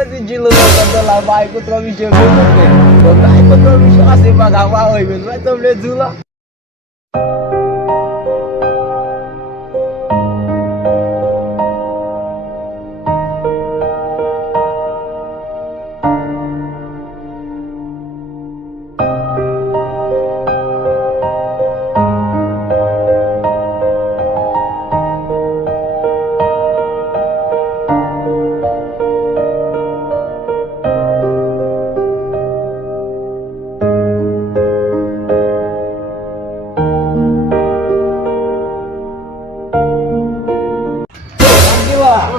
sigilo lá vai contra o bicho mesmo. Vai contra o bicho assim pagar o arroz mesmo. Vai tomar zula.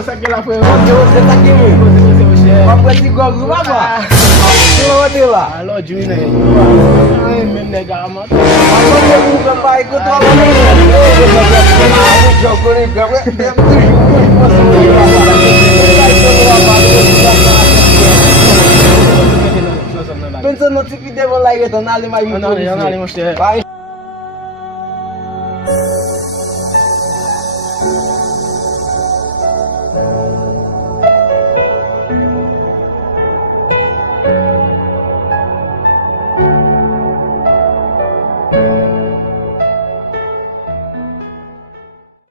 Sakit lah apa? Você tá aqui, meu. Você. Apa sih gua apa? Sila dila. Halo Jui ni. Mem nega amat. Apa dia bukan pak ikut orang ini? Joko ni gawe dia tu. Pensa no tipo de bola aí, tô na ali mais muito. Não, ali mostra. Vai.